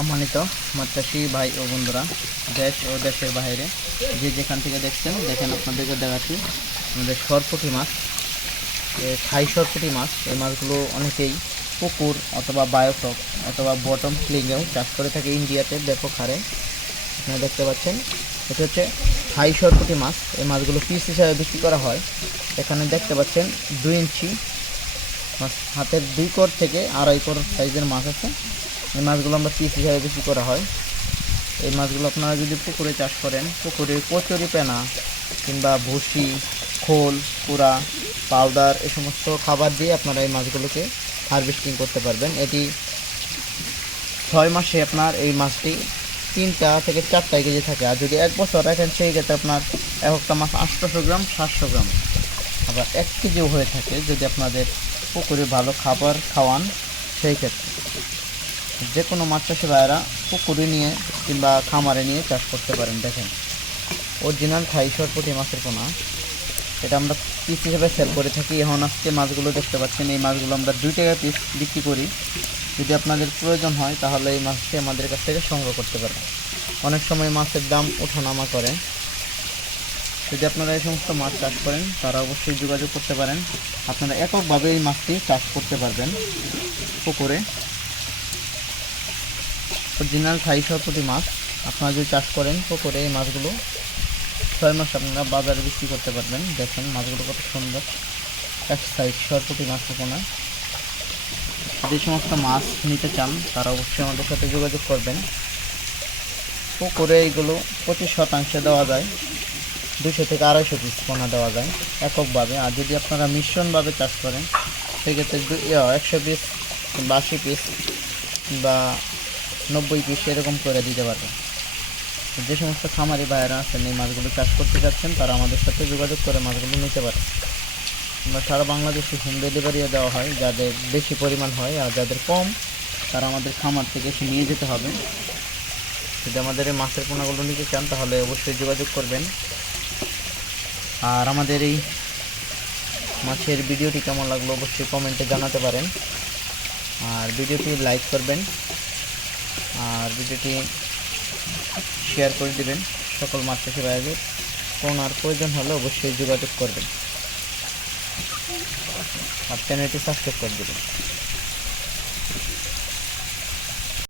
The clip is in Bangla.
সম্মানিত মাছ চাষি ভাই ও বন্ধুরা, দেশ ও দেশের বাইরে যে যেখান থেকে দেখছেন দেখেন, আপনাদেরকে দেখাচ্ছি আমাদের সরপুঁটি মাছ, থাই সরপুঁটি মাছ। এই মাছগুলো অনেকেই পুকুর অথবা বায়োটক অথবা বটম ক্লিংয়েও চাষ করে থাকে ইন্ডিয়াতে ব্যাপক হারে। আপনারা দেখতে পাচ্ছেন, এটা হচ্ছে থাই সরপুঁটি মাছ। এই মাছগুলো পিস হিসাবে বিক্রি করা হয়। এখানে দেখতে পাচ্ছেন 2 ইঞ্চি মাছ, হাতের 2 কোর থেকে 2.5 কোর সাইজের মাছ আছে। এই মাছগুলো আমরা পিস হিসাবে বিক্রি করা হয়। এই মাছগুলো আপনারা যদি পুকুরে চাষ করেন, পুকুরে কচুরি পেনা কিংবা ভুসি, খোল, কুড়া, পাউডার এই সমস্ত খাবার দিয়ে আপনারা এই মাছগুলোকে হারভেস্টিং করতে পারবেন। এটি 6 মাসে আপনার এই মাছটি 3টা থেকে 4টা কেজি থাকে। আর যদি 1 বছর রাখেন, সেই ক্ষেত্রে আপনার একটা মাছ 800 গ্রাম 700 গ্রাম আবার 1 কেজিও হয়ে থাকে যদি আপনাদের পুকুরে ভালো খাবার খাওয়ান। সেই ক্ষেত্রে যে কোনো মাছ চাষি ভাইয়েরা পুকুরে নিয়ে কিংবা খামারে নিয়ে চাষ করতে পারেন। দেখেন, অরিজিনাল থাই সরপুঁটি মাছের পোনা, এটা আমরা পিস হিসেবে সেল করে থাকি। এখন আজকে মাছগুলো দেখতে পাচ্ছেন, এই মাছগুলো আমরা 2 টাকা পিস বিক্রি করি। যদি আপনাদের প্রয়োজন হয় তাহলে এই মাছটি আমাদের কাছ থেকে সংগ্রহ করতে পারেন। অনেক সময় মাছের দাম ওঠানামা করে। যদি আপনারা এই সমস্ত মাছ চাষ করেন তারা অবশ্যই যোগাযোগ করতে পারেন। আপনারা এককভাবে এই মাছটি চাষ করতে পারবেন পুকুরে। অরিজিনাল থাই সরপুঁটি মাছ আপনারা যদি চাষ করেন পুকুরে, এই মাছগুলো 6 মাস আপনারা বাজারে বিক্রি করতে পারবেন। দেখেন মাছগুলো কত সুন্দর, এক সাইজ সরপুঁটি মাছের পোনা। যে সমস্ত মাছ নিতে চান তারা অবশ্যই আমাদের সাথে যোগাযোগ করবেন। পুকুরে এইগুলো 25% দেওয়া যায়, 200 থেকে 250 পিস পোনা দেওয়া যায় এককভাবে। আর যদি আপনারা মিশ্রণভাবে চাষ করেন সেক্ষেত্রে 100 পিস কিংবা 80 পিস বা 90 পিস এরকম করে দিতে পারবেন। যে সমস্ত খামারি ভাইয়েরা আছেন এই মাছগুলো চাষ করতে যাচ্ছেন তারা আমাদের সাথে যোগাযোগ করে মাছগুলো নিতে পারে। আমরা সারা বাংলাদেশে হোম ডেলিভারিও দেওয়া হয়, যাদের বেশি পরিমাণ হয়। আর যাদের কম তারা আমাদের খামার থেকে এসে নিয়ে যেতে হবে। যদি আমাদের এই মাছের পোনাগুলো নিতে চান তাহলে অবশ্যই যোগাযোগ করবেন। আর আমাদের এই মাছের ভিডিওটি কেমন লাগলো অবশ্যই কমেন্টে জানাতে পারেন। আর ভিডিওটি লাইক করবেন আর ভিডিওটি শেয়ার করে দেবেন সকল মাছ চাষি ভাইদের। পোনার প্রয়োজন হলে অবশ্যই যোগাযোগ করবেন আর চ্যানেলটি সাবস্ক্রাইব করে দেবেন।